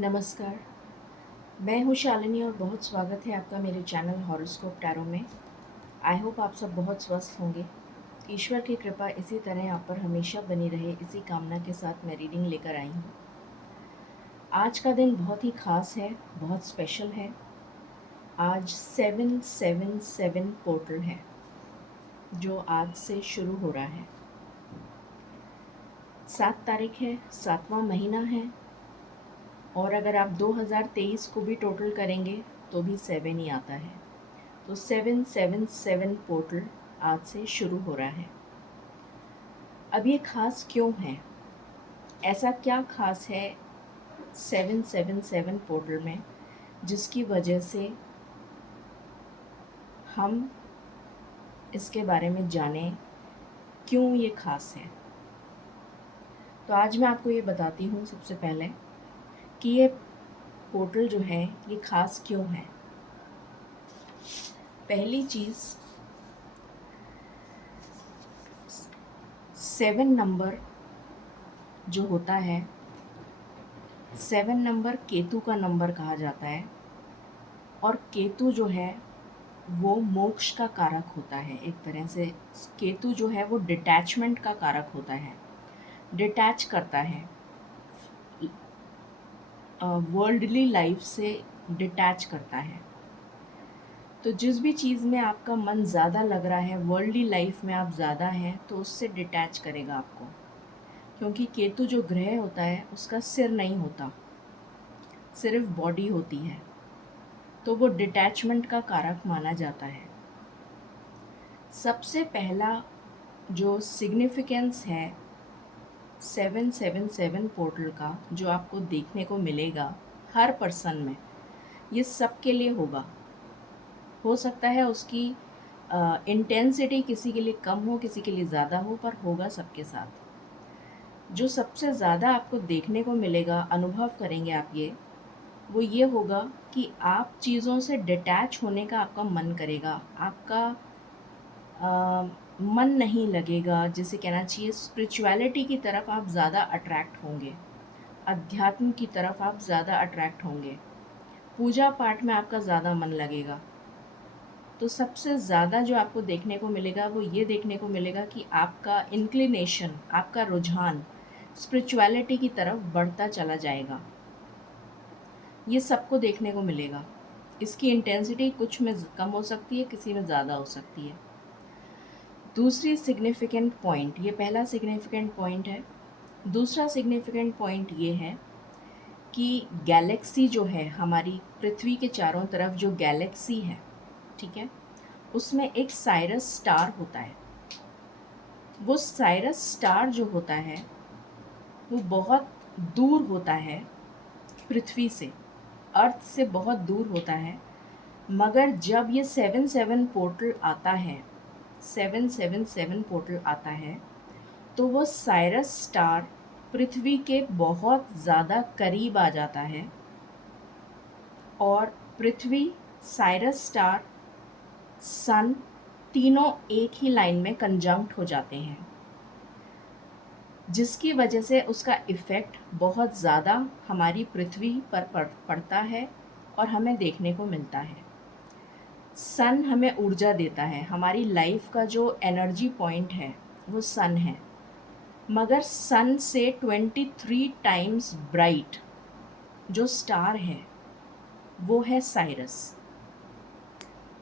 नमस्कार, मैं हूँ शालिनी और बहुत स्वागत है आपका मेरे चैनल हॉरोस्कोप टैरो में। आई होप आप सब बहुत स्वस्थ होंगे। ईश्वर की कृपा इसी तरह आप पर हमेशा बनी रहे, इसी कामना के साथ मैं रीडिंग लेकर आई हूँ। आज का दिन बहुत ही ख़ास है, बहुत स्पेशल है। आज 777 पोर्टल है, जो आज से शुरू हो रहा है। 7 तारीख है, 7वां महीना है, और अगर आप 2023 को भी टोटल करेंगे तो भी 7 ही आता है। तो 777 पोर्टल आज से शुरू हो रहा है। अब ये खास क्यों है? ऐसा क्या खास है 777 पोर्टल में जिसकी वजह से हम इसके बारे में जानें, क्यों ये खास है? तो आज मैं आपको ये बताती हूँ सबसे पहले कि ये पोर्टल जो है ये खास क्यों है। पहली चीज़, 7 नंबर जो होता है, 7 नंबर केतु का नंबर कहा जाता है, और केतु जो है वो मोक्ष का कारक होता है। एक तरह से केतु जो है वो डिटैचमेंट का कारक होता है, डिटैच करता है, वर्ल्डली लाइफ से डिटैच करता है। तो जिस भी चीज़ में आपका मन ज़्यादा लग रहा है, वर्ल्डली लाइफ में आप ज़्यादा हैं, तो उससे डिटैच करेगा आपको। क्योंकि केतु जो ग्रह होता है उसका सिर नहीं होता, सिर्फ बॉडी होती है, तो वो डिटैचमेंट का कारक माना जाता है। सबसे पहला जो सिग्निफिकेंस है 777 पोर्टल का, जो आपको देखने को मिलेगा हर पर्सन में, ये सबके लिए होगा। हो सकता है उसकी इंटेंसिटी किसी के लिए कम हो, किसी के लिए ज़्यादा हो, पर होगा सबके साथ। जो सबसे ज़्यादा आपको देखने को मिलेगा, अनुभव करेंगे आप वो ये होगा कि आप चीज़ों से डिटैच होने का आपका मन करेगा, आपका मन नहीं लगेगा, जिसे कहना चाहिए स्पिरिचुअलिटी की तरफ आप ज़्यादा अट्रैक्ट होंगे, अध्यात्म की तरफ आप ज़्यादा अट्रैक्ट होंगे, पूजा पाठ में आपका ज़्यादा मन लगेगा। तो सबसे ज़्यादा जो आपको देखने को मिलेगा वो ये देखने को मिलेगा कि आपका इंक्लिनेशन, आपका रुझान स्पिरिचुअलिटी की तरफ बढ़ता चला जाएगा। ये सबको देखने को मिलेगा। इसकी इंटेंसिटी कुछ में कम हो सकती है, किसी में ज़्यादा हो सकती है। दूसरी सिग्निफिकेंट पॉइंट, ये पहला सिग्निफिकेंट पॉइंट है। दूसरा सिग्निफिकेंट पॉइंट ये है कि गैलेक्सी जो है, हमारी पृथ्वी के चारों तरफ जो गैलेक्सी है, ठीक है, उसमें एक साइरस स्टार होता है। वो साइरस स्टार जो होता है वो बहुत दूर होता है पृथ्वी से, अर्थ से बहुत दूर होता है। मगर जब ये 77 पोर्टल आता है, 777 पोर्टल आता है, तो वो साइरस स्टार पृथ्वी के बहुत ज़्यादा करीब आ जाता है, और पृथ्वी, साइरस स्टार, सन, तीनों एक ही लाइन में कंजंक्ट हो जाते हैं, जिसकी वजह से उसका इफ़ेक्ट बहुत ज़्यादा हमारी पृथ्वी पर पड़ता है और हमें देखने को मिलता है। सन हमें ऊर्जा देता है, हमारी लाइफ का जो एनर्जी पॉइंट है वो सन है। मगर सन से 23 टाइम्स ब्राइट जो स्टार है वो है साइरस।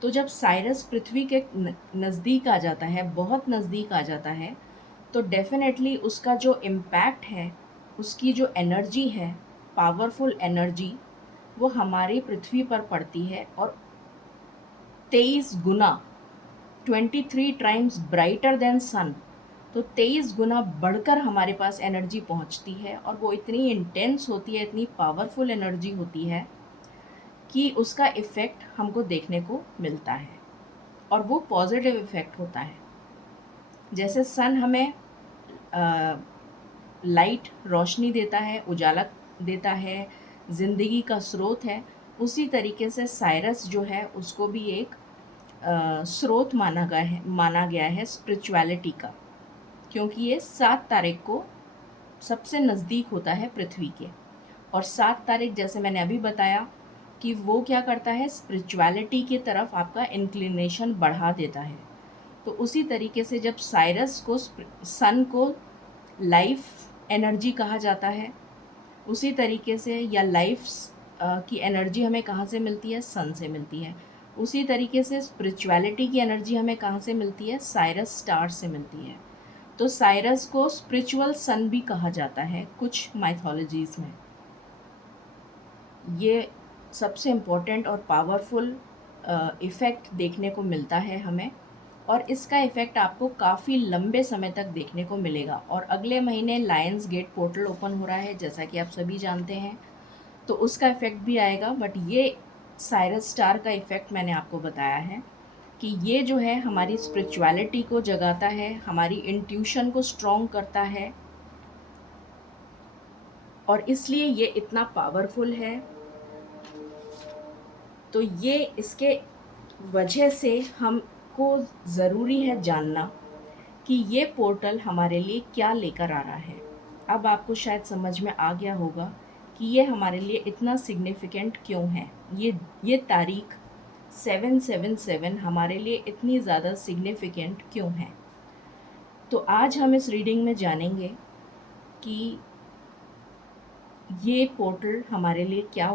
तो जब साइरस पृथ्वी के नज़दीक आ जाता है, बहुत नज़दीक आ जाता है, तो डेफिनेटली उसका जो इम्पैक्ट है, उसकी जो एनर्जी है, पावरफुल एनर्जी, वो हमारी पृथ्वी पर पड़ती है, और 23 गुना, 23 टाइम्स ब्राइटर देन सन, तो 23 गुना बढ़कर हमारे पास एनर्जी पहुंचती है, और वो इतनी इंटेंस होती है, इतनी पावरफुल एनर्जी होती है कि उसका इफ़ेक्ट हमको देखने को मिलता है, और वो पॉजिटिव इफ़ेक्ट होता है। जैसे सन हमें लाइट, रोशनी देता है, उजाला देता है, ज़िंदगी का स्रोत है, उसी तरीके से साइरस जो है उसको भी एक स्रोत माना गया है स्पिरिचुअलिटी का, क्योंकि ये 7 तारीख को सबसे नज़दीक होता है पृथ्वी के। और 7 तारीख जैसे मैंने अभी बताया कि वो क्या करता है, स्पिरिचुअलिटी की तरफ आपका इंक्लिनेशन बढ़ा देता है। तो उसी तरीके से जब साइरस को सन को लाइफ एनर्जी कहा जाता है, उसी तरीके से या लाइफ की एनर्जी हमें कहाँ से मिलती है, सन से मिलती है। उसी तरीके से स्पिरिचुअलिटी की एनर्जी हमें कहाँ से मिलती है, साइरस स्टार से मिलती है। तो साइरस को स्पिरिचुअल सन भी कहा जाता है कुछ माइथोलॉजीज़ में। ये सबसे इम्पोर्टेंट और पावरफुल इफ़ेक्ट देखने को मिलता है हमें, और इसका इफ़ेक्ट आपको काफ़ी लंबे समय तक देखने को मिलेगा। और अगले महीने लायंस गेट पोर्टल ओपन हो रहा है, जैसा कि आप सभी जानते हैं, तो उसका इफ़ेक्ट भी आएगा। बट ये साइरस स्टार का इफ़ेक्ट मैंने आपको बताया है कि ये जो है हमारी स्पिरिचुअलिटी को जगाता है, हमारी इंट्यूशन को स्ट्रॉन्ग करता है, और इसलिए ये इतना पावरफुल है। तो ये इसके वजह से हमको ज़रूरी है जानना कि ये पोर्टल हमारे लिए क्या लेकर आ रहा है। अब आपको शायद समझ में आ गया होगा कि ये हमारे लिए इतना सिग्निफिकेंट क्यों है। ये तारीख 777 हमारे लिए इतनी ज़्यादा सिग्निफिकेंट क्यों है। तो आज हम इस रीडिंग में जानेंगे कि ये पोर्टल हमारे लिए क्या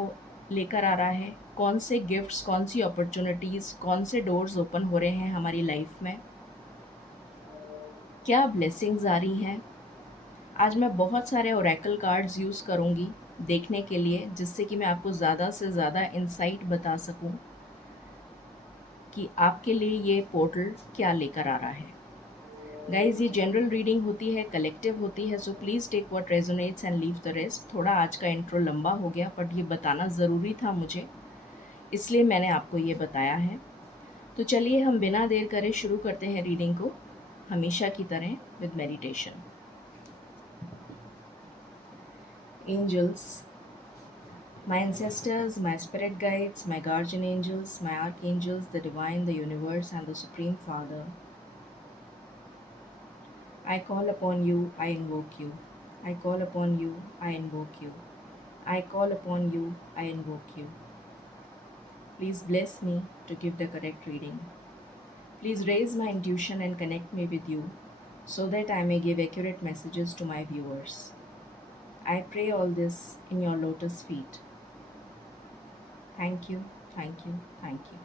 लेकर आ रहा है, कौन से गिफ्ट्स, कौन सी अपॉर्चुनिटीज़, कौन से डोर्स ओपन हो रहे हैं हमारी लाइफ में, क्या ब्लेसिंग्स आ रही हैं। आज मैं बहुत सारे ओरेकल कार्ड्स यूज़ करूँगी देखने के लिए, जिससे कि मैं आपको ज़्यादा से ज़्यादा इंसाइट बता सकूँ कि आपके लिए ये पोर्टल क्या लेकर आ रहा है। गाइज, ये जनरल रीडिंग होती है, कलेक्टिव होती है, so please take what resonates and leave the rest. थोड़ा आज का इंट्रो लंबा हो गया, बट ये बताना ज़रूरी था मुझे, इसलिए मैंने आपको ये बताया है। तो चलिए हम बिना देर करे शुरू करते हैं रीडिंग को, हमेशा की तरह with meditation. Angels, my ancestors, my spirit guides, my guardian angels, my archangels, the divine, the universe, and the Supreme Father, I call upon you, I invoke you. I call upon you, I invoke you. I call upon you, I invoke you. Please bless me to give the correct reading. Please raise my intuition and connect me with you so that I may give accurate messages to my viewers. I pray all this in your lotus feet. Thank you, thank you, thank you.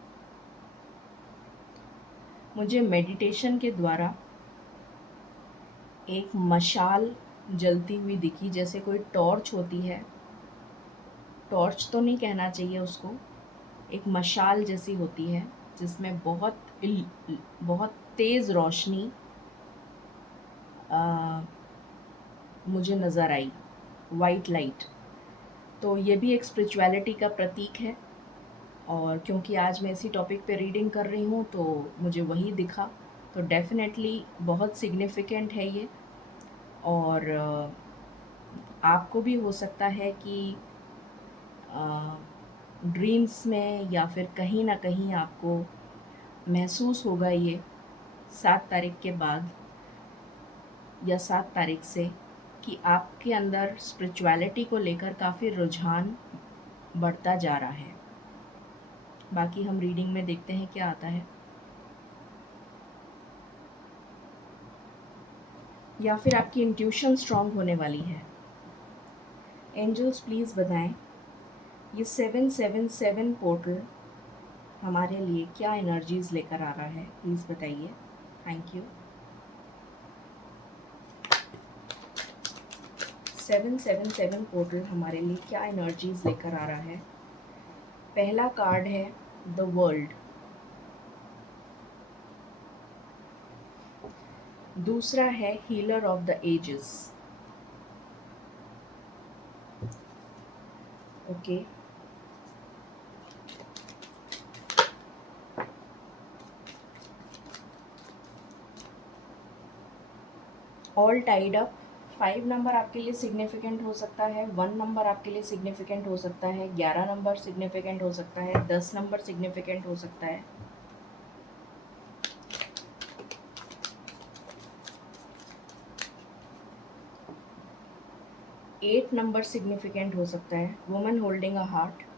मुझे meditation के द्वारा एक मशाल जलती हुई दिखी, जैसे कोई टॉर्च होती है। टॉर्च तो नहीं कहना चाहिए उसको, एक मशाल जैसी होती है जिसमें बहुत तेज़ रोशनी मुझे नज़र आई, वाइट लाइट। तो ये भी एक स्पिरिचुअलिटी का प्रतीक है, और क्योंकि आज मैं इसी टॉपिक पे रीडिंग कर रही हूँ तो मुझे वही दिखा, तो डेफिनेटली बहुत सिग्निफिकेंट है ये। और आपको भी हो सकता है कि ड्रीम्स में या फिर कहीं ना कहीं आपको महसूस होगा ये 7 तारीख के बाद या 7 तारीख से कि आपके अंदर स्पिरिचुअलिटी को लेकर काफ़ी रुझान बढ़ता जा रहा है। बाकी हम रीडिंग में देखते हैं क्या आता है, या फिर आपकी इंट्यूशन स्ट्रांग होने वाली है। एंजल्स प्लीज़ बताएं ये 777 पोर्टल हमारे लिए क्या एनर्जीज़ लेकर आ रहा है, प्लीज़ बताइए। Thank you. 777 पोर्टल हमारे लिए क्या एनर्जीज़ लेकर आ रहा है। पहला कार्ड है द वर्ल्ड, दूसरा है healer of the ages. Okay, all tied up. 5 number आपके लिए सिग्निफिकेंट हो सकता है, 1 नंबर आपके लिए सिग्निफिकेंट हो सकता है, 11 नंबर सिग्निफिकेंट हो सकता है, 10 नंबर सिग्निफिकेंट हो सकता है। 8 नंबर सिग्निफिकेंट हो सकता है, woman holding a heart.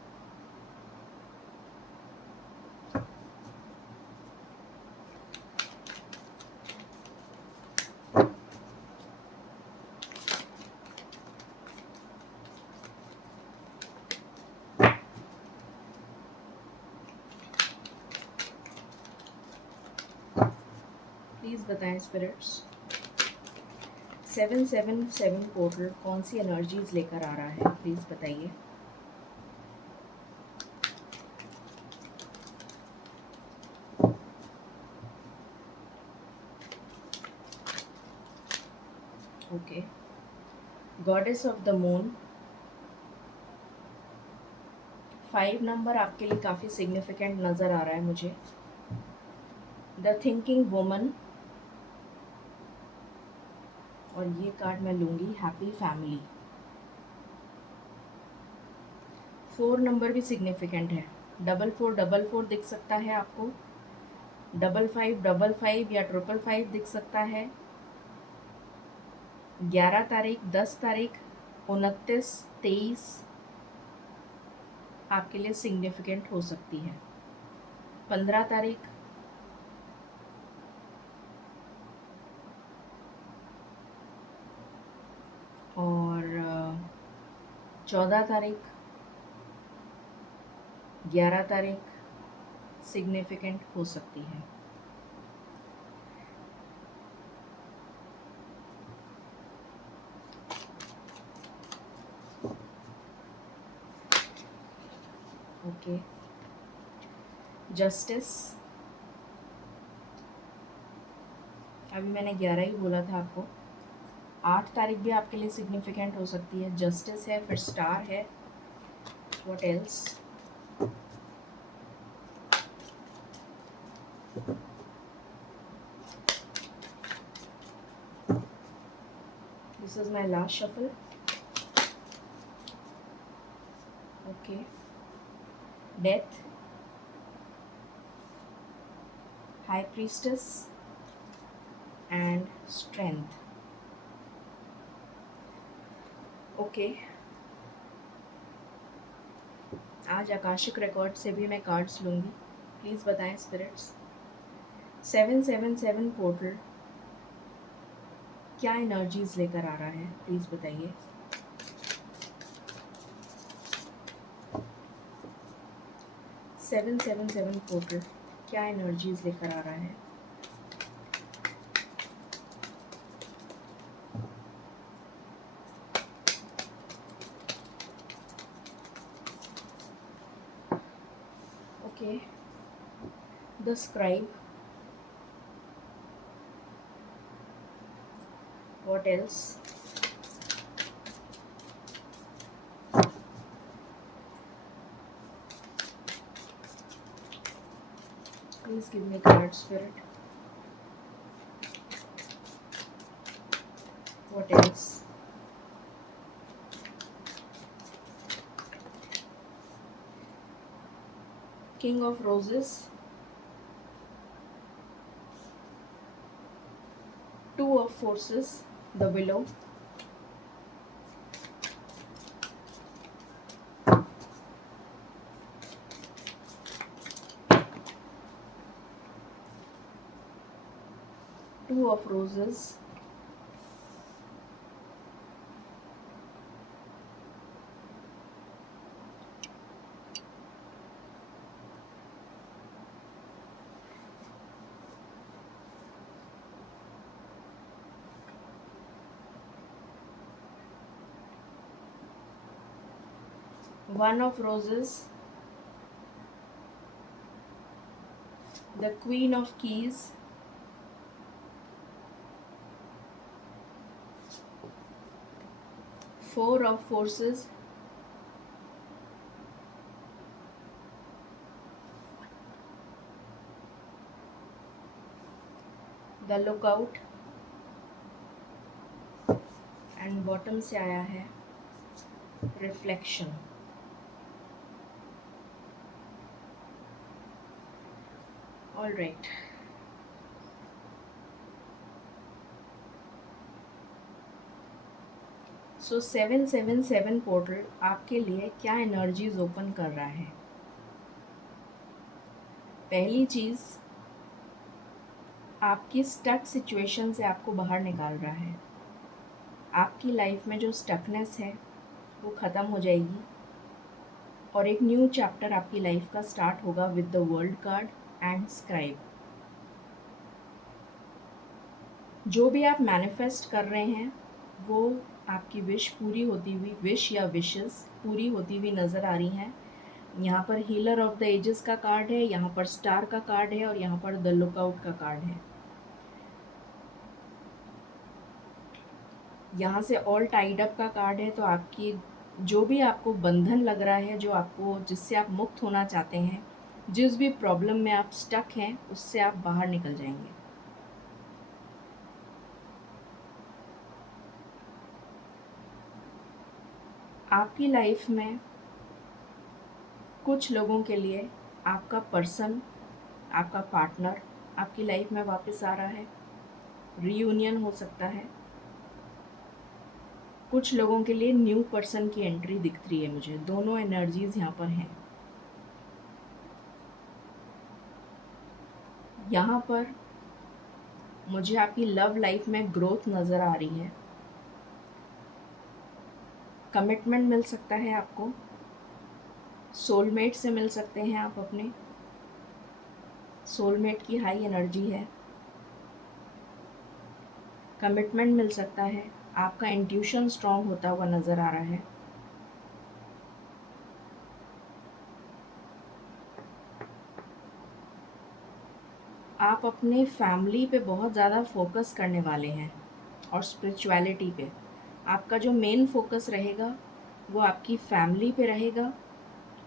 Please बताएं स्पिरिट्स, 777 पोर्टल कौन सी एनर्जीज लेकर आ रहा है, प्लीज़ बताइए। Okay, goddess of the moon, 5 number आपके लिए काफ़ी सिग्निफिकेंट नज़र आ रहा है मुझे। द थिंकिंग वुमन, और ये कार्ड मैं लूँगी हैप्पी फैमिली। 4 नंबर भी सिग्निफिकेंट है, 4444 दिख सकता है आपको, 5555 या 555 दिख सकता है। 11 तारीख, 10 तारीख, 29, 23 आपके लिए सिग्निफिकेंट हो सकती है। 15 तारीख, और 14 तारीख, 11 तारीख सिग्निफिकेंट हो सकती है। ओके, जस्टिस, अभी मैंने 11 ही बोला था आपको। 8 तारीख भी आपके लिए सिग्निफिकेंट हो सकती है, जस्टिस है, फिर स्टार है, what else. This is my last shuffle. Okay, death, high priestess and strength. Okay, आज आकाशिक रिकॉर्ड से भी मैं कार्ड्स लूँगी, प्लीज़ बताएं स्पिरिट्स। 777 पोर्टल क्या एनर्जीज लेकर आ रहा है, प्लीज़ बताइए। सेवन सेवन सेवन पोर्टल क्या एनर्जीज लेकर आ रहा है। Okay, the scribe, what else. Please give me card spirit. What else? King of Roses, 2 of Forces, the Willow, Two of Roses, One of Roses, the Queen of Keys, Four of Forces, the Lookout, and bottom से आया है reflection. All right, सो 777 portal आपके लिए क्या energies open कर रहा है? पहली चीज़, आपकी स्टक सिचुएशन से आपको बाहर निकाल रहा है। आपकी लाइफ में जो स्टकनेस है वो ख़त्म हो जाएगी और एक न्यू चैप्टर आपकी लाइफ का स्टार्ट होगा with the world card and scribe. जो भी आप मैनिफेस्ट कर रहे हैं वो आपकी विश पूरी होती हुई, विश या विशेस पूरी होती हुई नज़र आ रही हैं। यहाँ पर हीलर ऑफ द एजेस का कार्ड है, यहाँ पर स्टार का कार्ड है और यहाँ पर द लुकआउट का कार्ड है। यहाँ से ऑल टाइड अप का कार्ड है। तो आपकी जो भी आपको बंधन लग रहा है, जो आपको, जिससे आप मुक्त होना चाहते हैं, जिस भी प्रॉब्लम में आप स्टक हैं, उससे आप बाहर निकल जाएंगे। आपकी लाइफ में कुछ लोगों के लिए आपका पर्सन, आपका पार्टनर आपकी लाइफ में वापस आ रहा है। रीयूनियन हो सकता है। कुछ लोगों के लिए न्यू पर्सन की एंट्री दिख रही है मुझे। दोनों एनर्जीज यहाँ पर हैं। यहाँ पर मुझे आपकी लव लाइफ में ग्रोथ नज़र आ रही है। कमिटमेंट मिल सकता है आपको, सोलमेट से मिल सकते हैं आप अपने। सोलमेट की हाई एनर्जी है। कमिटमेंट मिल सकता है। आपका इंट्यूशन स्ट्रांग होता हुआ नज़र आ रहा है। आप अपने फैमिली पे बहुत ज़्यादा फोकस करने वाले हैं और स्पिरिचुअलिटी पे। आपका जो मेन फोकस रहेगा वो आपकी फैमिली पे रहेगा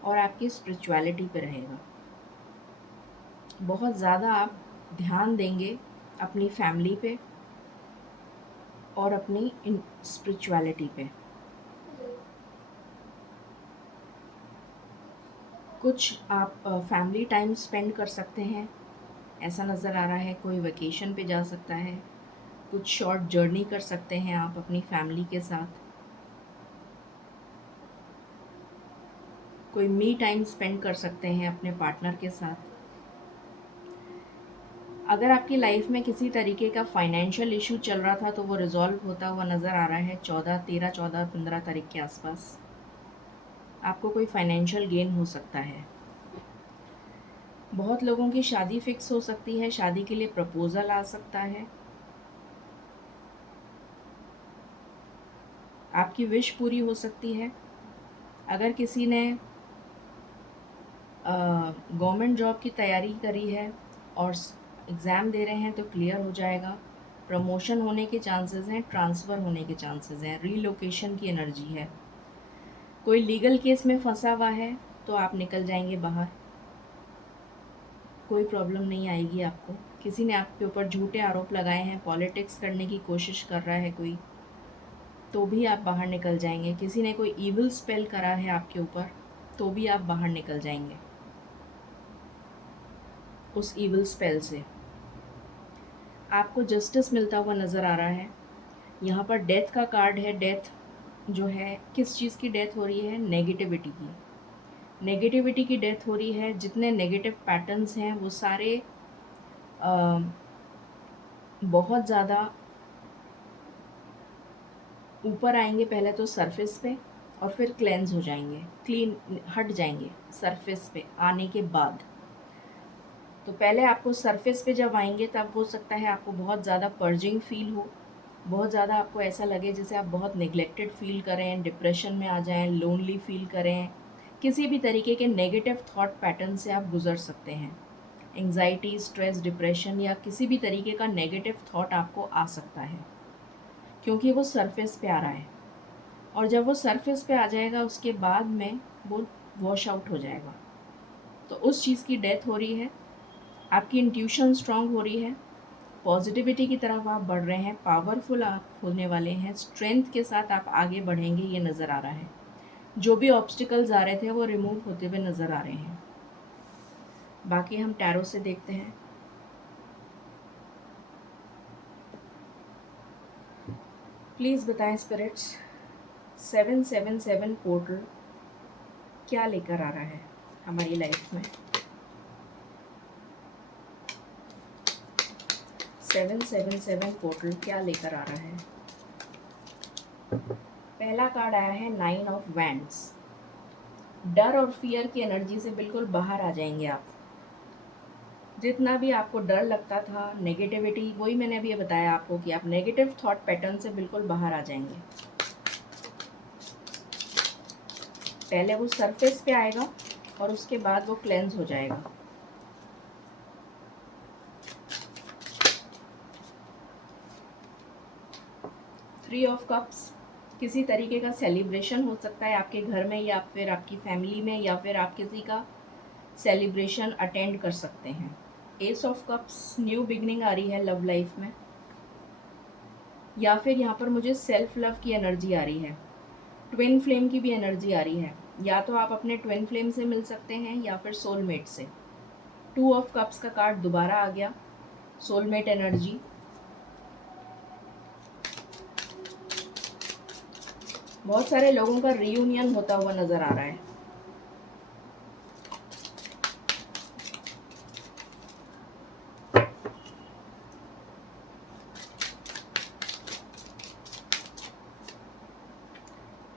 और आपकी स्पिरिचुअलिटी पे रहेगा। बहुत ज़्यादा आप ध्यान देंगे अपनी फैमिली पे और अपनी स्पिरिचुअलिटी पे। कुछ आप फैमिली टाइम स्पेंड कर सकते हैं, ऐसा नज़र आ रहा है। कोई वेकेशन पे जा सकता है, कुछ शॉर्ट जर्नी कर सकते हैं आप अपनी फैमिली के साथ। कोई मी टाइम स्पेंड कर सकते हैं अपने पार्टनर के साथ। अगर आपकी लाइफ में किसी तरीके का फाइनेंशियल इशू चल रहा था तो वो रिजॉल्व होता हुआ नज़र आ रहा है। 13, 14, 15 तारीख के आसपास आपको कोई फाइनेंशियल गेन हो सकता है। बहुत लोगों की शादी फिक्स हो सकती है। शादी के लिए प्रपोज़ल आ सकता है। आपकी विश पूरी हो सकती है। अगर किसी ने गवर्नमेंट जॉब की तैयारी करी है और एग्ज़ाम दे रहे हैं तो क्लियर हो जाएगा। प्रमोशन होने के चांसेस हैं, ट्रांसफ़र होने के चांसेस हैं, रीलोकेशन की एनर्जी है। कोई लीगल केस में फंसा हुआ है तो आप निकल जाएंगे बाहर। कोई प्रॉब्लम नहीं आएगी आपको। किसी ने आपके ऊपर झूठे आरोप लगाए हैं, पॉलिटिक्स करने की कोशिश कर रहा है कोई, तो भी आप बाहर निकल जाएंगे। किसी ने कोई ईविल स्पेल करा है आपके ऊपर तो भी आप बाहर निकल जाएंगे उस ईविल स्पेल से। आपको जस्टिस मिलता हुआ नज़र आ रहा है। यहाँ पर डेथ का कार्ड है। डेथ जो है, किस चीज़ की डेथ हो रही है? नेगेटिविटी की। नेगेटिविटी की डेथ हो रही है। जितने नेगेटिव पैटर्न्स हैं वो सारे बहुत ज़्यादा ऊपर आएंगे। पहले तो सरफेस पे और फिर क्लेंज हो जाएंगे, क्लीन हट जाएंगे सरफेस पे आने के बाद। तो पहले आपको सरफेस पे जब आएंगे तब हो सकता है आपको बहुत ज़्यादा पर्जिंग फील हो, बहुत ज़्यादा आपको ऐसा लगे जैसे आप बहुत नेग्लेक्टेड फील करें, डिप्रेशन में आ जाएं, लोनली फील करें। किसी भी तरीके के नेगेटिव थॉट पैटर्न से आप गुजर सकते हैं। एंग्जाइटी, स्ट्रेस, डिप्रेशन या किसी भी तरीके का नेगेटिव थॉट आपको आ सकता है क्योंकि वो सरफेस पे आ रहा है। और जब वो सरफेस पे आ जाएगा उसके बाद में वो वॉश आउट हो जाएगा। तो उस चीज़ की डेथ हो रही है। आपकी इंट्यूशन स्ट्रांग हो रही है। पॉजिटिविटी की तरफ आप बढ़ रहे हैं। पावरफुल आप होने वाले हैं। स्ट्रेंथ के साथ आप आगे बढ़ेंगे, ये नज़र आ रहा है। जो भी ऑब्स्टिकल्स आ रहे थे वो रिमूव होते हुए नज़र आ रहे हैं। बाकी हम टैरो से देखते हैं। प्लीज़ बताएं स्पिरिट्स, 777 पोर्टल क्या लेकर आ रहा है हमारी लाइफ में? 777 पोर्टल क्या लेकर आ रहा है? पहला कार्ड आया है 9 ऑफ वैंड्स। डर और फियर की एनर्जी से बिल्कुल बाहर आ जाएंगे आप। जितना भी आपको डर लगता था, नेगेटिविटी, वही मैंने अभी बताया आपको कि आप नेगेटिव थॉट पैटर्न से बिल्कुल बाहर आ जाएंगे। पहले वो सरफेस पे आएगा और उसके बाद वो क्लेंज हो जाएगा। थ्री ऑफ कप्स, किसी तरीके का सेलिब्रेशन हो सकता है आपके घर में या फिर आपकी फैमिली में, या फिर आप किसी का सेलिब्रेशन अटेंड कर सकते हैं। Ace of cups, new beginning आ रही है लव लाइफ में, या फिर यहाँ पर मुझे सेल्फ लव की एनर्जी आ रही है। ट्विन फ्लेम की भी एनर्जी आ रही है, या तो आप अपने ट्विन फ्लेम से मिल सकते हैं या फिर सोलमेट से। टू ऑफ कप्स का कार्ड दोबारा आ गया, सोलमेट एनर्जी। बहुत सारे लोगों का रीयूनियन होता हुआ नजर आ रहा है।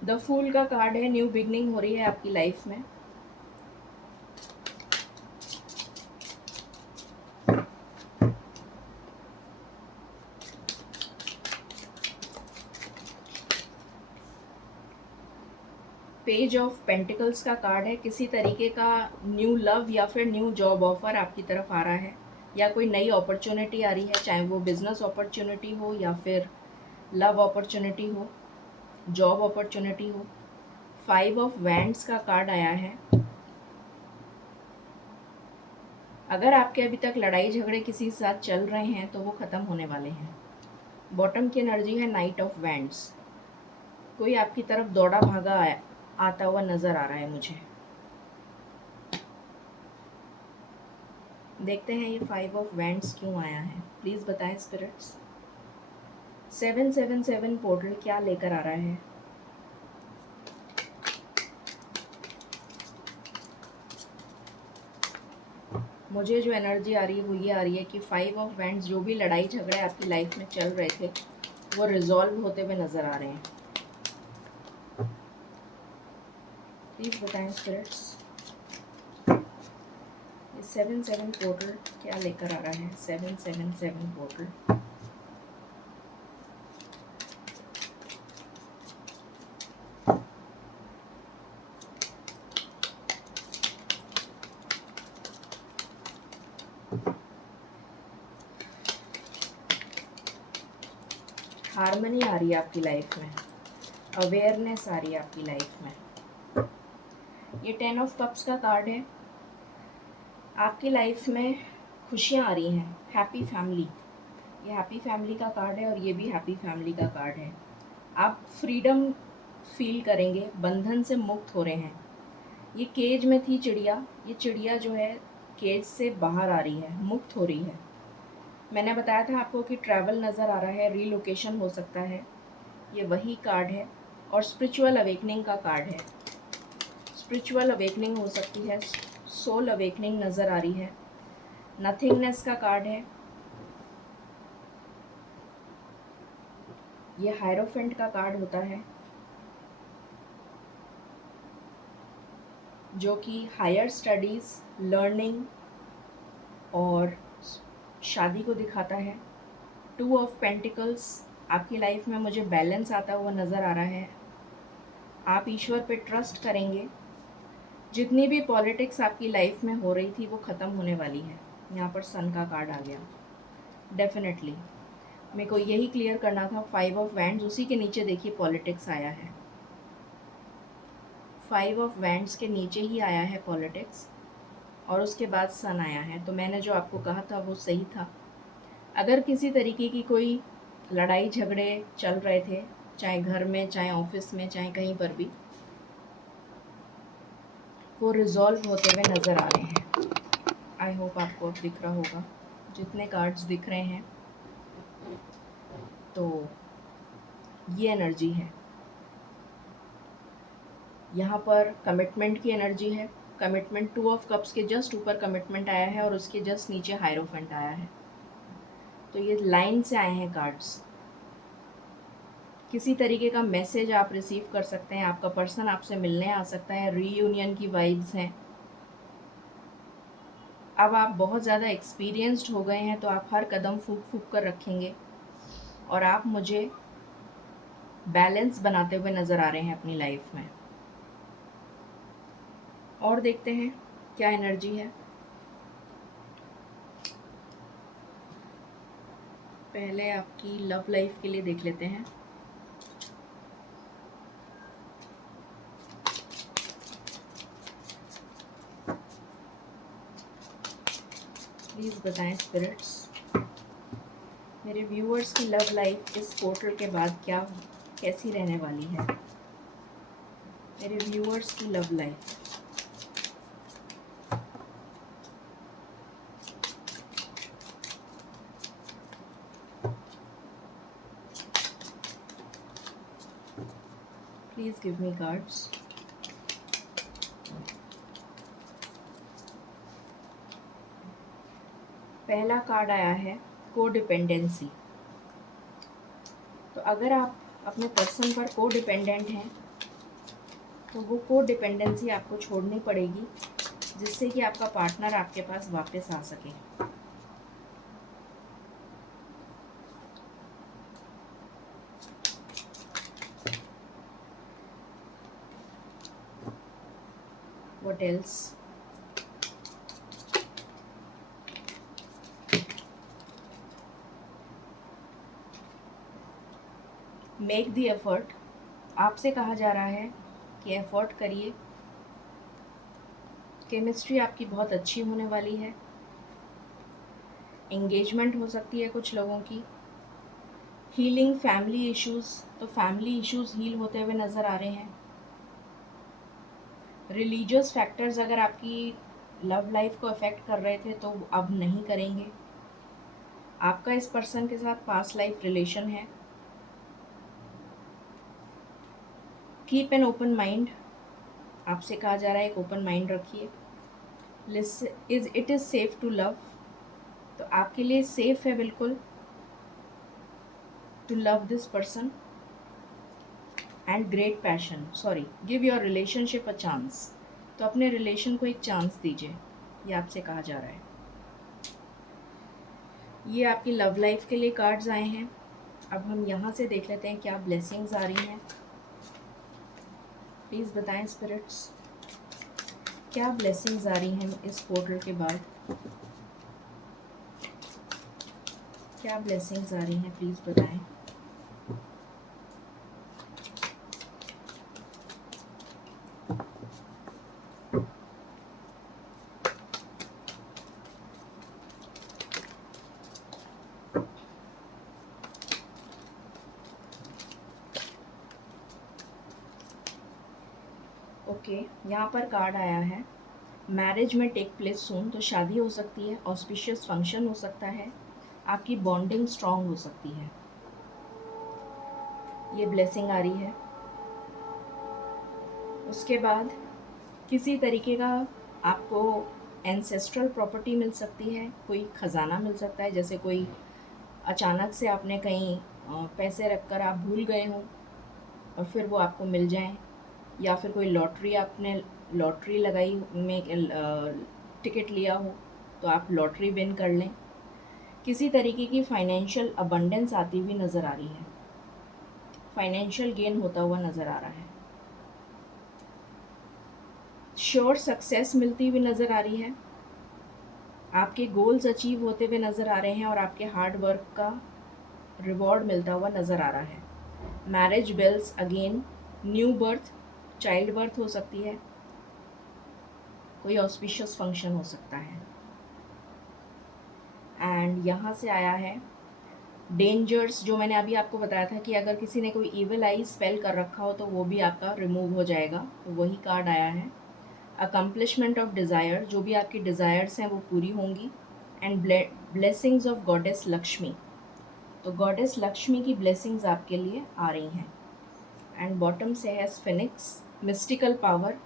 द फूल का कार्ड है, न्यू बिगनिंग हो रही है आपकी लाइफ में। पेज ऑफ पेंटिकल्स का कार्ड है, किसी तरीके का न्यू लव या फिर न्यू जॉब ऑफर आपकी तरफ आ रहा है, या कोई नई अपॉर्चुनिटी आ रही है, चाहे वो बिजनेस अपॉर्चुनिटी हो या फिर लव अपॉर्चुनिटी हो, जॉब अपॉर्चुनिटी हो। फाइव ऑफ वैंड्स का कार्ड आया है। अगर आपके अभी तक लड़ाई झगड़े किसी के साथ चल रहे हैं तो वो ख़त्म होने वाले हैं। बॉटम की एनर्जी है नाइट ऑफ वैंड्स। कोई आपकी तरफ दौड़ा भागा आता हुआ नज़र आ रहा है मुझे। देखते हैं ये फाइव ऑफ वैंड्स क्यों आया है, प्लीज़ बताएं स्पिरिट्स। 777 पोर्टल क्या लेकर आ रहा है? मुझे जो एनर्जी आ रही है वो ये आ रही है कि फाइव ऑफ वैंड्स, जो भी लड़ाई झगड़े आपकी लाइफ में चल रहे थे वो रिजॉल्व होते हुए नज़र आ रहे हैं। प्लीज़ बताएं स्पिरिट्स, ये 7-7 पोर्टल क्या लेकर आ रहा है? 777 पोर्टल। हार्मनी आ रही है आपकी लाइफ में, अवेयरनेस आ रही है आपकी लाइफ में। ये 10 ऑफ कप्स का कार्ड है, आपकी लाइफ में खुशियाँ आ रही हैं, हैप्पी फैमिली। ये हैप्पी फैमिली का कार्ड है और ये भी हैप्पी फैमिली का कार्ड है। आप फ्रीडम फील करेंगे, बंधन से मुक्त हो रहे हैं। ये केज में थी चिड़िया, ये चिड़िया जो है केज से बाहर आ रही है, मुक्त हो रही है। मैंने बताया था आपको कि ट्रैवल नज़र आ रहा है, रीलोकेशन हो सकता है, ये वही कार्ड है। और स्पिरिचुअल अवेकनिंग का कार्ड है, स्पिरिचुअल अवेकनिंग हो सकती है, सोल अवेकनिंग नज़र आ रही है। नथिंगनेस का कार्ड है, ये हायरोफेंट का कार्ड होता है जो कि हायर स्टडीज़, लर्निंग और शादी को दिखाता है। टू ऑफ पेंटिकल्स, आपकी लाइफ में मुझे बैलेंस आता हुआ नज़र आ रहा है। आप ईश्वर पे ट्रस्ट करेंगे। जितनी भी पॉलिटिक्स आपकी लाइफ में हो रही थी वो ख़त्म होने वाली है। यहाँ पर सन का कार्ड आ गया। डेफिनेटली मेरे को यही क्लियर करना था। फाइव ऑफ वैंड्स, उसी के नीचे देखिए पॉलिटिक्स आया है। फाइव ऑफ वैंड्स के नीचे ही आया है पॉलिटिक्स और उसके बाद सन आया है। तो मैंने जो आपको कहा था वो सही था। अगर किसी तरीके की कोई लड़ाई झगड़े चल रहे थे, चाहे घर में, चाहे ऑफिस में, चाहे कहीं पर भी, वो रिजॉल्व होते हुए नज़र आ रहे हैं। आई होप आपको अब दिख रहा होगा जितने कार्ड्स दिख रहे हैं, तो ये एनर्जी है। यहाँ पर कमिटमेंट की एनर्जी है। कमिटमेंट, 2 ऑफ कप्स के जस्ट ऊपर कमिटमेंट आया है और उसके जस्ट नीचे हायरोफेंट आया है। तो ये लाइन से आए हैं कार्ड्स। किसी तरीके का मैसेज आप रिसीव कर सकते हैं, आपका पर्सन आपसे मिलने आ सकता है, रीयूनियन की वाइब्स हैं। अब आप बहुत ज़्यादा एक्सपीरियंस्ड हो गए हैं, तो आप हर कदम फूँक फूँक कर रखेंगे और आप मुझे बैलेंस बनाते हुए नज़र आ रहे हैं अपनी लाइफ में। और देखते हैं क्या एनर्जी है। पहले आपकी लव लाइफ के लिए देख लेते हैं। प्लीज़ बताएं स्पिरिट्स, मेरे व्यूअर्स की लव लाइफ इस पोर्टल के बाद कैसी रहने वाली है। मेरे व्यूअर्स की love life. Please give me cards. पहला कार्ड आया है कोडिपेंडेंसी। तो अगर आप अपने पर्सन पर कोडिपेंडेंट हैं तो वो कोडिपेंडेंसी आपको छोड़नी पड़ेगी, जिससे कि आपका पार्टनर आपके पास वापस आ सके। What else? Make the effort. आपसे कहा जा रहा है कि एफर्ट करिए। केमिस्ट्री आपकी बहुत अच्छी होने वाली है। एंगेजमेंट हो सकती है कुछ लोगों की। हीलिंग फैमिली इश्यूज़, तो फैमिली इश्यूज़ हील होते हुए नज़र आ रहे हैं। रिलीजियस फैक्टर्स अगर आपकी लव लाइफ को अफेक्ट कर रहे थे तो अब नहीं करेंगे। आपका इस पर्सन के साथ पास्ट लाइफ रिलेशन है। Keep an open mind. आपसे कहा जा रहा है एक ओपन माइंड रखिए। It is safe to love. तो आपके लिए सेफ है बिल्कुल to love this person and great passion. Sorry, give your relationship a chance. तो अपने रिलेशन को एक चांस दीजिए, ये आपसे कहा जा रहा है। ये आपकी लव लाइफ के लिए कार्ड्स आए हैं। अब हम यहाँ से देख लेते हैं क्या ब्लेसिंग्स आ रही हैं। प्लीज़ बताएं स्पिरिट्स, क्या ब्लेसिंग्स आ रही हैं इस पोर्टल के बाद। क्या ब्लेसिंग्स आ रही हैं प्लीज़ बताएं। ओके, यहाँ पर कार्ड आया है मैरिज में टेक प्लेस सून। तो शादी हो सकती है, ऑस्पिशियस फंक्शन हो सकता है, आपकी बॉन्डिंग स्ट्रांग हो सकती है। ये ब्लेसिंग आ रही है। उसके बाद किसी तरीके का आपको एंसेस्ट्रल प्रॉपर्टी मिल सकती है, कोई ख़जाना मिल सकता है। जैसे कोई अचानक से आपने कहीं पैसे रखकर आप भूल गए हों और फिर वो आपको मिल जाएं, या फिर कोई लॉटरी लगाई में टिकट लिया हो तो आप लॉटरी विन कर लें। किसी तरीके की फाइनेंशियल अबंडेंस आती हुई नज़र आ रही है, फाइनेंशियल गेन होता हुआ नज़र आ रहा है। श्योर सक्सेस मिलती हुई नज़र आ रही है। आपके गोल्स अचीव होते हुए नज़र आ रहे हैं और आपके हार्ड वर्क का रिवॉर्ड मिलता हुआ नज़र आ रहा है। Marriage bells again, new birth, child birth हो सकती है, कोई ऑस्पिशियस फंक्शन हो सकता है। एंड यहाँ से आया है डेंजर्स, जो मैंने अभी आपको बताया था कि अगर किसी ने कोई इविल आई स्पेल कर रखा हो तो वो भी आपका रिमूव हो जाएगा, तो वही कार्ड आया है। अकम्पलिशमेंट ऑफ डिज़ायर, जो भी आपकी डिज़ायर्स हैं वो पूरी होंगी। And blessings of goddess Lakshmi, तो गॉडेस लक्ष्मी की ब्लेसिंग्स आपके लिए आ रही हैं। एंड बॉटम से है Phoenix, mystical power,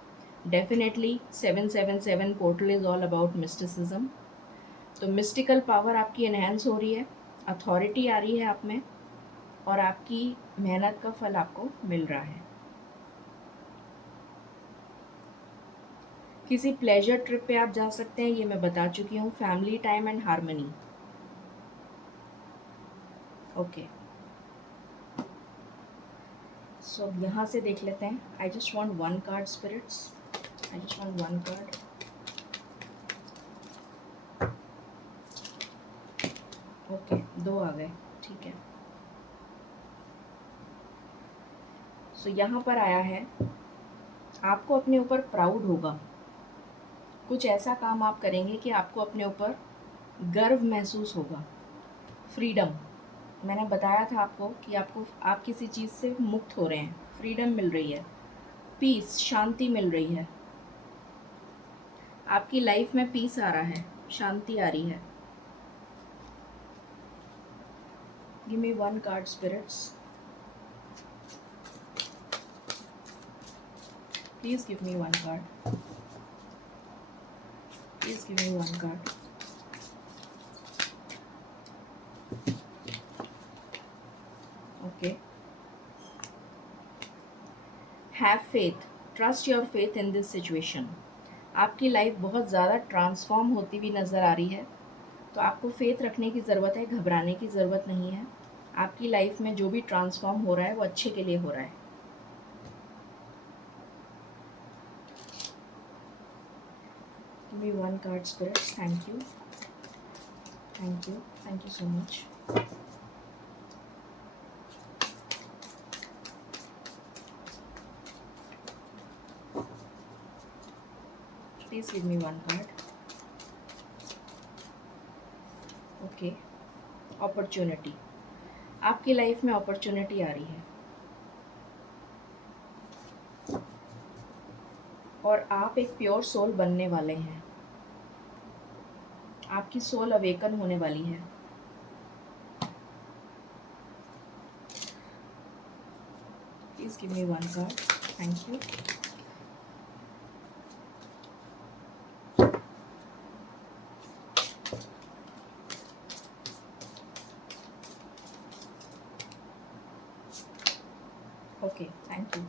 definitely 777 portal is all about mysticism. तो मिस्टिकल पावर आपकी एनहेंस हो रही है, अथॉरिटी आ रही है आप में, और आपकी मेहनत का फल आपको मिल रहा है। किसी प्लेजर ट्रिप पे आप जा सकते हैं, ये मैं बता चुकी हूँ। Family time and harmony. Okay, so यहाँ से देख लेते हैं। I just want one card spirits, I just want one card. Okay, 2 आ गए, ठीक है। सो यहाँ पर आया है, आपको अपने ऊपर प्राउड होगा। कुछ ऐसा काम आप करेंगे कि आपको अपने ऊपर गर्व महसूस होगा। फ्रीडम, मैंने बताया था आपको कि आप किसी चीज़ से मुक्त हो रहे हैं, फ्रीडम मिल रही है। पीस, शांति मिल रही है। आपकी लाइफ में पीस आ रहा है, शांति आ रही है। Give me one card spirits, please give me one card, please give me one card. Okay, have faith, trust your faith in this situation. आपकी लाइफ बहुत ज़्यादा ट्रांसफॉर्म होती हुई नज़र आ रही है, तो आपको फेथ रखने की ज़रूरत है, घबराने की ज़रूरत नहीं है। आपकी लाइफ में जो भी ट्रांसफॉर्म हो रहा है वो अच्छे के लिए हो रहा है। Give me one card spirits, thank you, thank you, thank you so much. Please give me one card. Okay, opportunity, आपकी लाइफ में अपॉर्चुनिटी आ रही है और आप एक प्योर सोल बनने वाले हैं। आपकी सोल अवेकन होने वाली है। Please give me one card, thank you. Okay, thank you.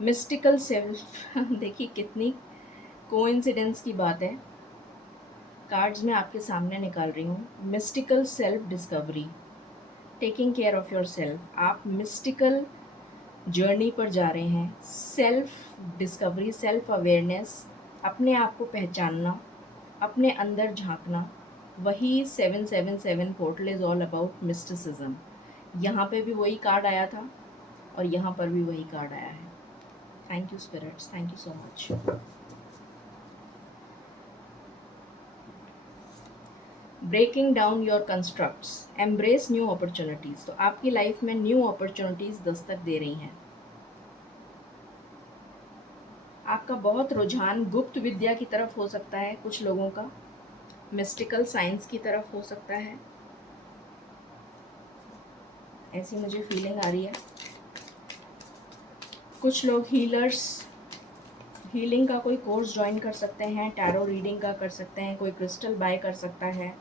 Mystical self देखिए कितनी कोइंसिडेंस की बात है। कार्ड्स मैं आपके सामने निकाल रही हूँ। Mystical self discovery, taking care of your self. आप मिस्टिकल जर्नी पर जा रहे हैं। सेल्फ डिस्कवरी, सेल्फ अवेयरनेस, अपने आप को पहचानना, अपने अंदर झांकना, वही 777 portal is all about mysticism. यहाँ पे भी वही कार्ड आया था और यहाँ पर भी वही कार्ड आया है। Thank you spirits, thank you so much. Breaking down your constructs, embrace new opportunities. तो आपकी लाइफ में न्यू अपॉर्चुनिटीज़ दस्तक दे रही हैं। आपका बहुत रुझान गुप्त विद्या की तरफ हो सकता है, कुछ लोगों का मिस्टिकल साइंस की तरफ हो सकता है, ऐसी मुझे फीलिंग आ रही है। कुछ लोग हीलिंग का कोई कोर्स ज्वाइन कर सकते हैं, टैरो रीडिंग का कर सकते हैं, कोई क्रिस्टल बाय कर सकता है,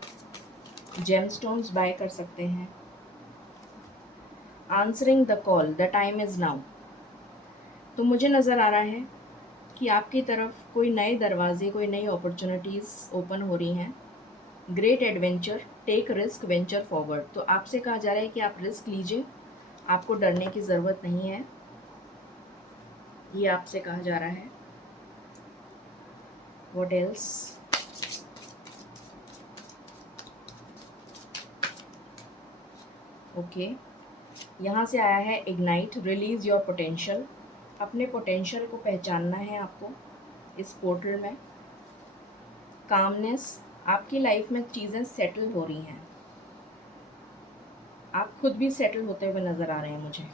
जेमस्टोन्स बाय कर सकते हैं। Answering the call, the time is now. तो मुझे नज़र आ रहा है कि आपकी तरफ कोई नए दरवाजे, कोई नई अपॉर्चुनिटीज़ ओपन हो रही हैं। Great adventure, take risk, venture forward. तो आपसे कहा जा रहा है कि आप रिस्क लीजिए, आपको डरने की ज़रूरत नहीं है, ये आपसे कहा जा रहा है। What else? ओके, यहाँ से आया है इग्नाइट, रिलीज़ योर पोटेंशियल। अपने पोटेंशियल को पहचानना है आपको इस पोर्टल में। कामनेस, आपकी लाइफ में चीज़ें सेटल हो रही हैं, आप खुद भी सेटल होते हुए नज़र आ रहे हैं मुझे।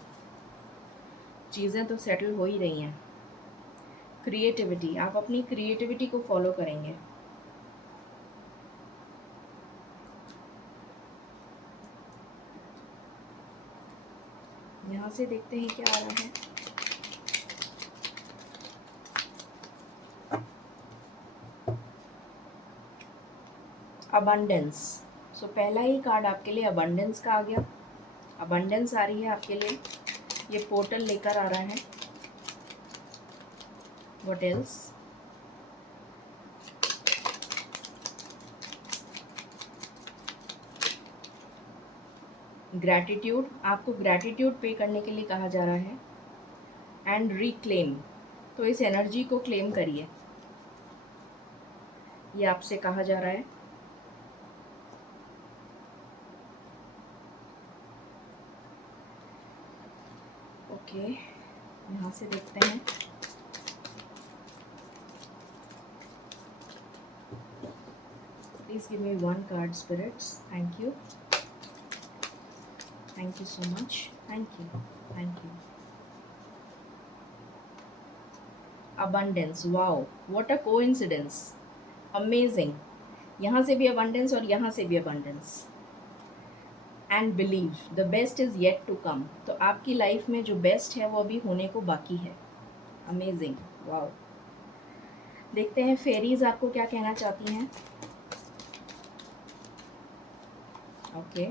चीज़ें तो सेटल हो ही रही हैं। क्रिएटिविटी, आप अपनी क्रिएटिविटी को फॉलो करेंगे। यहाँ से देखते हैं क्या आ रहा है। अबंडेंस। सो पहला ही कार्ड आपके लिए अबंडेंस का आ गया। अबंडेंस आ रही है आपके लिए, ये पोर्टल लेकर आ रहा है। What else? ग्रैटिट्यूड, आपको ग्रैटिट्यूड पे करने के लिए कहा जा रहा है। एंड रिक्लेम, तो इस एनर्जी को क्लेम करिए, ये आपसे कहा जा रहा है। ओके, यहाँ से देखते हैं। Please give me one card spirits. Thank you, thank you so much, thank you, thank you. Abundance, wow, what a coincidence, amazing. यहाँ से भी अबंडेंस और यहाँ से भी abundance. And believe the best is yet to come, तो आपकी life में जो बेस्ट है वो अभी होने को बाकी है। Amazing, wow. देखते हैं फेरीज आपको क्या कहना चाहती हैं। ओके,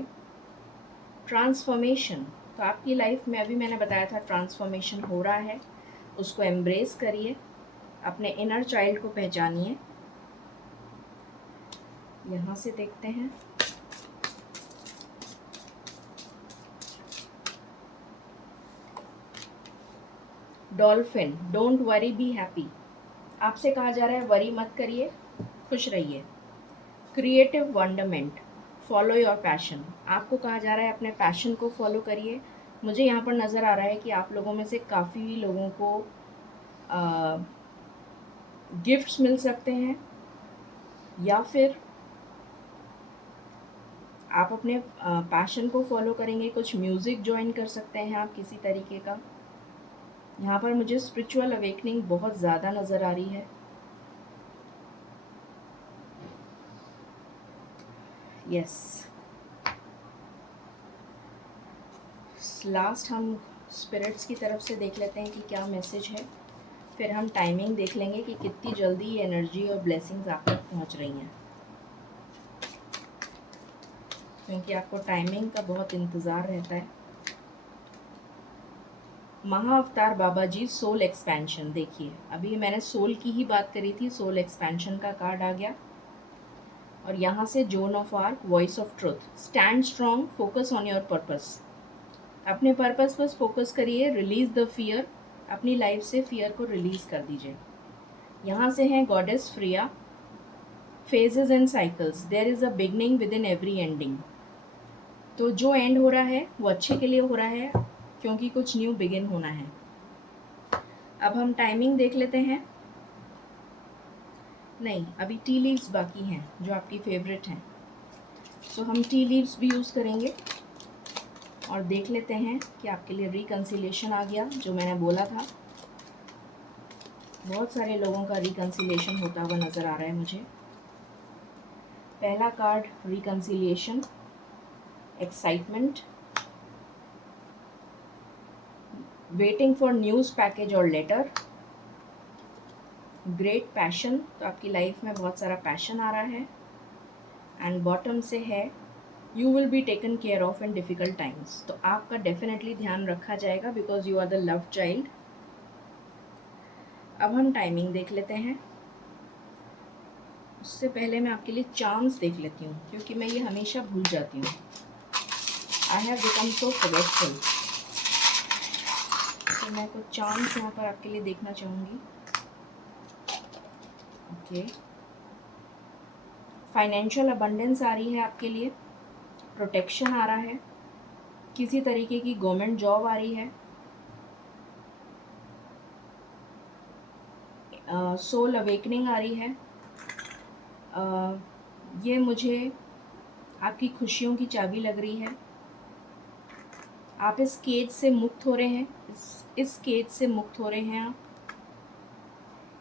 ट्रांसफॉर्मेशन, तो आपकी लाइफ में अभी मैंने बताया था ट्रांसफॉर्मेशन हो रहा है, उसको एम्ब्रेस करिए, अपने इनर चाइल्ड को पहचानिए। यहाँ से देखते हैं। Dolphin, don't worry be happy, आपसे कहा जा रहा है वरी मत करिए, खुश रहिए। क्रिएटिव वंडरमेंट, फॉलो योर पैशन, आपको कहा जा रहा है अपने पैशन को फॉलो करिए। मुझे यहाँ पर नज़र आ रहा है कि आप लोगों में से काफ़ी लोगों को गिफ्ट्स मिल सकते हैं, या फिर आप अपने पैशन को फॉलो करेंगे। कुछ म्यूज़िक ज्वाइन कर सकते हैं आप किसी तरीके का। यहाँ पर मुझे स्पिरिचुअल अवेकनिंग बहुत ज़्यादा नज़र आ रही है। यस, लास्ट हम स्पिरिट्स की तरफ से देख लेते हैं कि क्या मैसेज है, फिर हम टाइमिंग देख लेंगे कि कितनी जल्दी ये एनर्जी और ब्लेसिंग्स आप तक पहुँच रही हैं, क्योंकि आपको टाइमिंग का बहुत इंतज़ार रहता है। महाअवतार बाबा जी, सोल एक्सपेंशन, देखिए अभी मैंने सोल की ही बात करी थी, सोल एक्सपेंशन का कार्ड आ गया। और यहाँ से Joan of Arc, voice of truth, stand strong, focus on your purpose, अपने पर्पस पर फोकस करिए। रिलीज द फियर, अपनी लाइफ से फियर को रिलीज कर दीजिए। यहाँ से हैं goddess Freya, phases and cycles, there is a beginning with in every ending, तो जो एंड हो रहा है वो अच्छे के लिए हो रहा है, क्योंकि कुछ न्यू बिगिन होना है। अब हम टाइमिंग देख लेते हैं। नहीं, अभी टी लीव्स बाकी हैं जो आपकी फेवरेट हैं, सो हम टी लीव्स भी यूज़ करेंगे और देख लेते हैं कि आपके लिए रिकन्सिलेशन आ गया, जो मैंने बोला था। बहुत सारे लोगों का रिकन्सिलेशन होता हुआ नज़र आ रहा है मुझे। पहला card reconciliation, excitement, waiting for news, package और लेटर, ग्रेट पैशन, तो आपकी लाइफ में बहुत सारा पैशन आ रहा है। एंड बॉटम से है you will be taken care of in difficult times, तो आपका डेफिनेटली ध्यान रखा जाएगा because you are the love child. अब हम टाइमिंग देख लेते हैं। उससे पहले मैं आपके लिए चांस देख लेती हूँ, क्योंकि मैं ये हमेशा भूल जाती हूँ। I have become so forgetful, तो मैं कुछ चांस यहाँ पर आपके लिए देखना चाहूँगी। ओके, फाइनेंशियल अबंडेंस आ रही है आपके लिए, प्रोटेक्शन आ रहा है, किसी तरीके की गवर्नमेंट जॉब आ रही है, सोल अवेकनिंग आ रही है। ये मुझे आपकी खुशियों की चाबी लग रही है। आप इस केज से मुक्त हो रहे हैं, इस केज से मुक्त हो रहे हैं आप।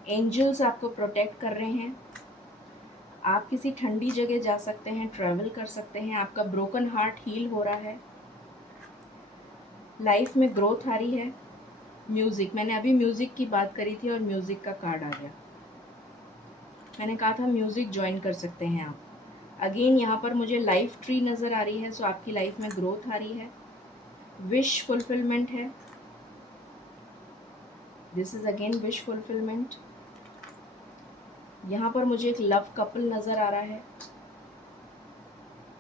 एंजल्स आपको प्रोटेक्ट कर रहे हैं। आप किसी ठंडी जगह जा सकते हैं, ट्रैवल कर सकते हैं, आपका ब्रोकन हार्ट हील हो रहा है, लाइफ में ग्रोथ आ रही है। म्यूज़िक, मैंने अभी म्यूज़िक की बात करी थी और म्यूज़िक का कार्ड आ गया। मैंने कहा था म्यूज़िक ज्वाइन कर सकते हैं आप। अगेन यहाँ पर मुझे लाइफ ट्री नज़र आ रही है, सो आपकी लाइफ में ग्रोथ आ रही है, विश फुलफिलमेंट है, this is again wish fulfilment. यहाँ पर मुझे एक लव कपल नज़र आ रहा है,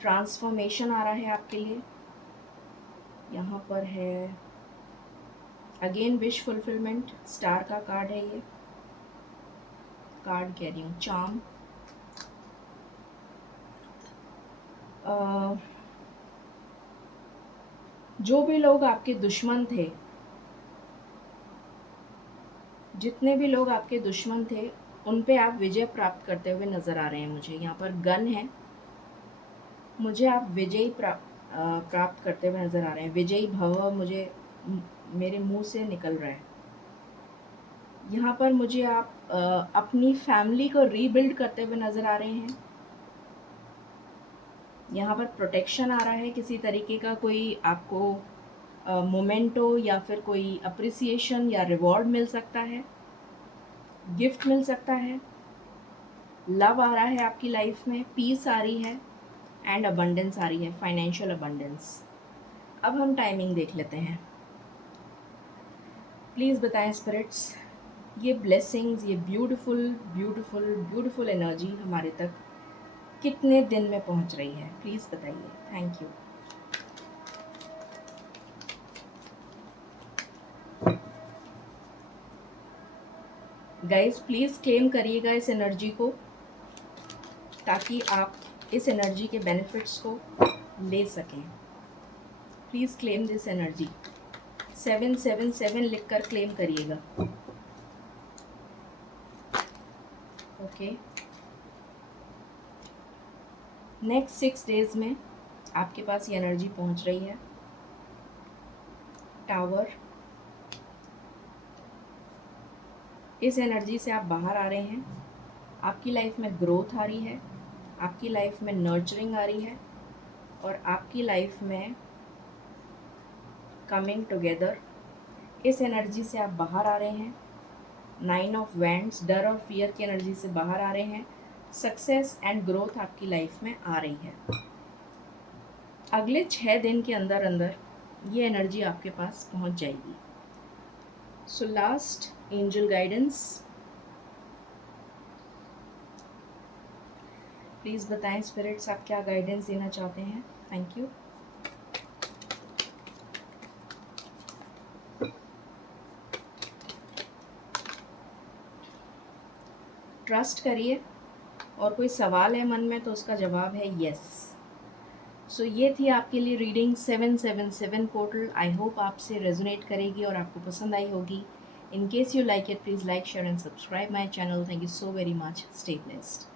ट्रांसफॉर्मेशन आ रहा है आपके लिए। यहाँ पर है अगेन विश फुलफिलमेंट, स्टार का कार्ड है ये, कार्ड कह रही हूँ, चार्म। जो भी लोग आपके दुश्मन थे, जितने भी लोग आपके दुश्मन थे, उन पे आप विजय प्राप्त करते हुए नज़र आ रहे हैं मुझे। यहाँ पर गन है, मुझे आप विजयी प्राप्त करते हुए नज़र आ रहे हैं। विजयी भव मुझे मेरे मुंह से निकल रहा है। यहाँ पर मुझे आप अपनी फैमिली को रीबिल्ड करते हुए नज़र आ रहे हैं। यहाँ पर प्रोटेक्शन आ रहा है, किसी तरीके का कोई आपको मोमेंटो या फिर कोई अप्रिसिएशन या रिवॉर्ड मिल सकता है, गिफ्ट मिल सकता है, लव आ रहा है आपकी लाइफ में, पीस आ रही है एंड अबंडेंस आ रही है, फाइनेंशियल अबंडेंस। अब हम टाइमिंग देख लेते हैं। प्लीज़ बताएं स्पिरिट्स, ये ब्लेसिंग्स, ये ब्यूटीफुल ब्यूटीफुल ब्यूटीफुल एनर्जी हमारे तक कितने दिन में पहुंच रही है, प्लीज़ बताइए। Thank you. Guys please claim करिएगा इस एनर्जी को, ताकि आप इस एनर्जी के बेनिफिट्स को ले सकें। प्लीज़ क्लेम दिस एनर्जी, 777 लिखकर क्लेम करिएगा। ओके, नेक्स्ट 6 डेज़ में आपके पास ये एनर्जी पहुंच रही है। टावर, इस एनर्जी से आप बाहर आ रहे हैं, आपकी लाइफ में ग्रोथ आ रही है, आपकी लाइफ में नर्चरिंग आ रही है, और आपकी लाइफ में कमिंग टुगेदर, इस एनर्जी से आप बाहर आ रहे हैं। 9 ऑफ वैंड्स, डर और फियर की एनर्जी से बाहर आ रहे हैं। सक्सेस एंड ग्रोथ आपकी लाइफ में आ रही है। अगले 6 दिन के अंदर अंदर ये एनर्जी आपके पास पहुंच जाएगी। So last angel guidance, please बताएं स्पिरिट्स आप क्या गाइडेंस देना चाहते हैं। Thank you. ट्रस्ट करिए, और कोई सवाल है मन में तो उसका जवाब है यस। सो ये थी आपके लिए रीडिंग 777 पोर्टल। आई होप आपसे रेजोनेट करेगी और आपको पसंद आई होगी। In case you like it, please like, share and subscribe my channel. Thank you so very much. Stay blessed.